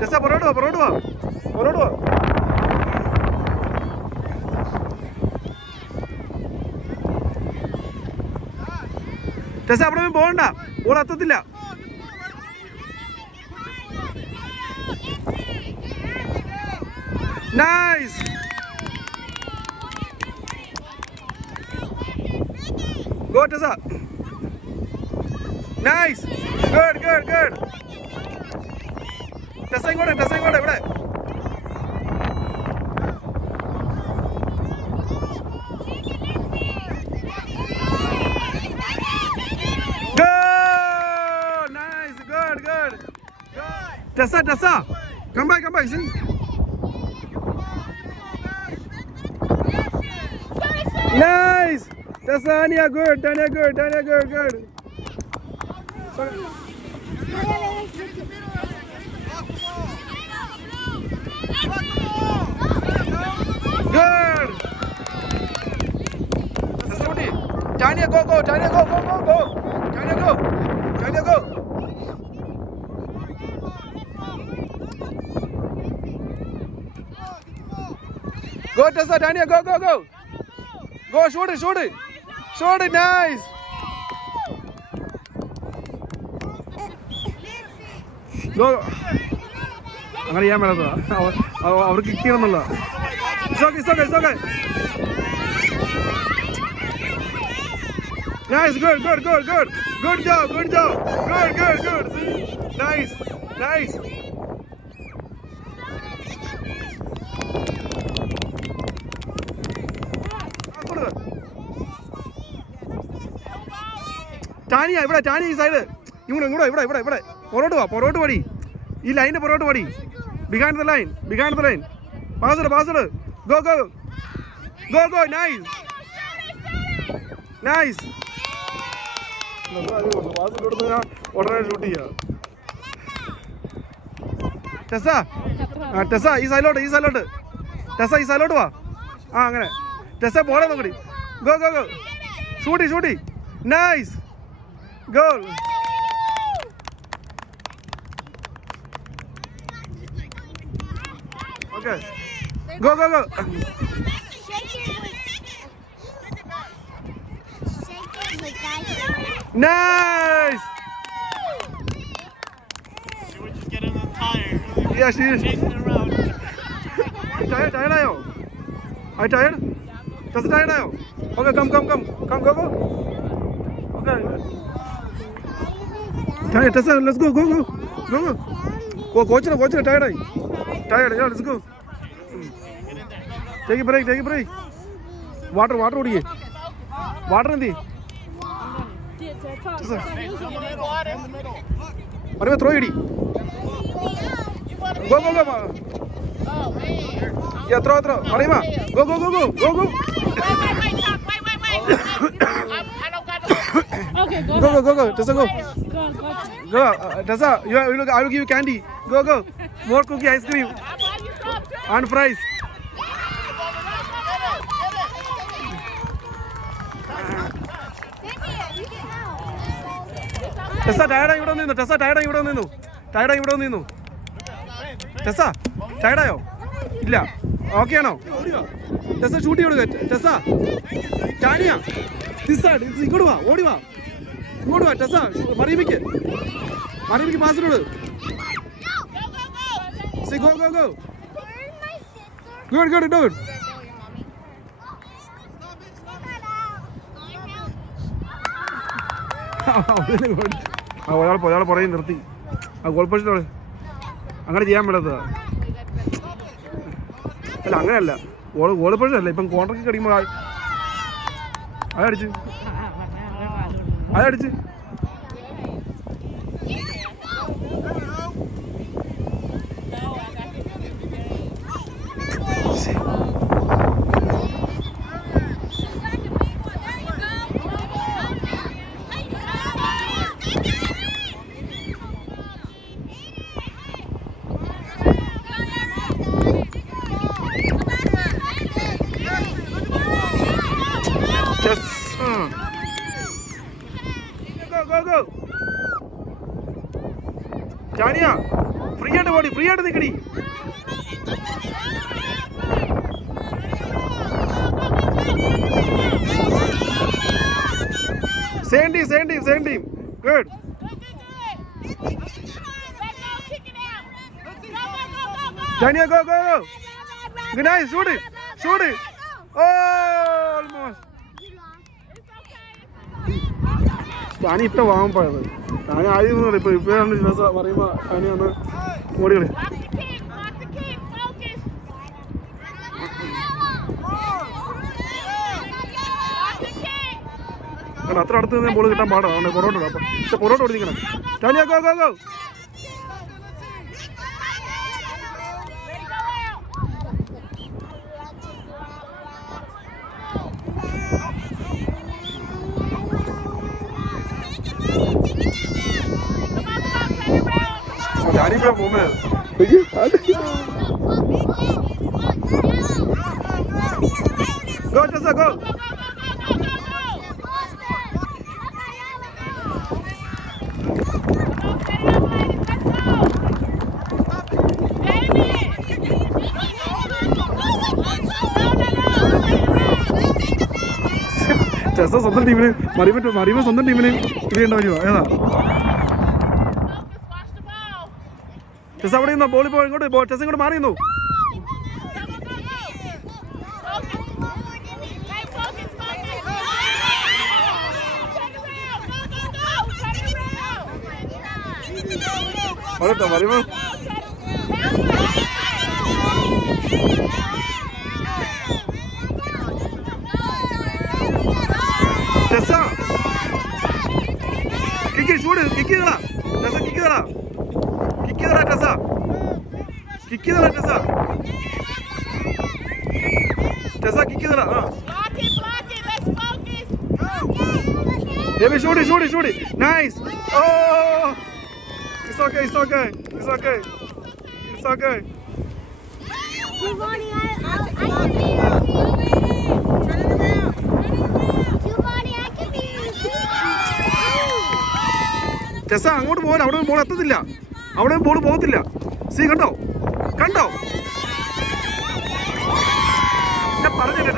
ടെസ്സ പുറകോട്ട് വാ പുറകോട്ട് വാ പുറകോട്ട് വാ. ടെസ്സ അവിടെ പോകണ്ട, ബോൾ എത്തത്തില്ല. Nice. Go Tessa. Nice. Good. Tessa ingode ഇവിടെ. Go. Nice. Good. Tessa. Come back. See? Nice. Tanya good. Sorry. Good. Tanya go. Tanya go. Go Tessa, Tanya go. Go shoot it. Nice. Go. അങ്ങനെ ചെയ്യാൻ മേലതാ, അവർ kick ചെയ്യണമെന്നല്ല. It's okay. Nice, good job. Good. See? Nice. Tania ഇവിടെ, Tania ഈ സൈഡ്. ഇവിടെ പുറകോട്ട് പടി. ഈ ലൈൻ്റെ പുറകോട്ട് പടി. Behind the line. Pass it. Go. Nice. ഉടനെ ഷൂട്ട് ചെയ്യാം. ടെസ്സ ഈ സൈഡിലോട്ട്. ടെസ്സ ഈ സൈഡിലോട്ട് വാ. അങ്ങനെ. ടെസ്സ പോളെ നോക്കടി. Go. ഷൂട്ടി. Nice. Goal. Okay. Go. Nice. She would just get in the tire. Yeah, she is. Chasing it around. Tired ayo? Are you tired? Does it tired ayo? Okay, come. Go. Okay. Tired, Tessa, let's go. Go. Coach, tired. Yeah, let's go. Take a break. Water odiye. Water in the. Are you throw it? Go. Yeah, throw. Arima, go. Wait. Okay, go. Go. Tessa, go. Go. Tessa, I will give you candy. Go. More cookie, ice cream, and fries. Tessa ടയർഡായി ഇവിടെ നിന്നു. Tessa ടയർഡായോ? ഇല്ല. Okay ആണോ? Tessa shoot ചെയ്ത് കൊടുക്ക. ടെസ്സ ടാനിയ ഇങ്ങോട്ട് വാ, ഓടി വാ. ഇങ്ങോട്ട് വാ ടെസ്സ. മറിയമ്മയ്ക്ക് പാസിനോട്. Go. Good. ഒരാൾ പുറകെ നിർത്തി. ഗോൾ പോസ്റ്റിനോട് അങ്ങനെ ചെയ്യാൻ പറ്റാത്തതാ. അല്ല അങ്ങനെയല്ല, ഗോൾ പോസ്റ്റിനല്ല. ഇപ്പം കോൺട്രാക്ട് കടിക്കുമ്പോൾ അതടിച്ച് ഫ്രീ ആയിട്ട് പോടി, ഫ്രീ ആയിട്ട് നിൽക്കടി. Same team. Good. Jania, go. Good nice, shoot it. Oh, almost. Jani ഇപ്പൊ വാങ്ങാൻ പോയത്. ഞാൻ ആദ്യം ഇപ്പൊ പറയുമ്പോ ജാനി ഒന്ന് ഓടികളി. അത്ര അടുത്ത് നിന്ന് ബോൾ കിട്ടാൻ പാടാണ്. പൊറോട്ട പക്ഷെ പൊറോട്ട ഓടിക്കണം. ജാനിയ ഗോ. ജാനി ഇവിടെ പോകുമ്പോ go. ചെസ്സ സ്വന്തം ടീമിന് മറിയുമ്പോ സ്വന്തം ടീമിന് ഇത് ചെയ്യേണ്ട വരുമോ? ഏതാ ചെസ് അവിടെ നിന്നോ? ബോളിൽ പോ, ഇങ്ങോട്ട് ചെസ് ഇങ്ങോട്ട് മാറിയുന്നു. വരുമ്പോ Tessa! Kiki, shoot it! Kiki, Tessa, Kiki, Tessa! Kiki, Tessa! Tessa, Kiki, Block it, let's focus! Baby, shoot it! Nice! Oh! It's okay! Giovanni, I can be ചെസ്സ അങ്ങോട്ട് പോകാൻ അവിടെ ബോൾ എത്തത്തില്ല, അവിടെ ബോൾ പോകത്തില്ല. സീ കണ്ടോ ഞാൻ പറഞ്ഞില്ല.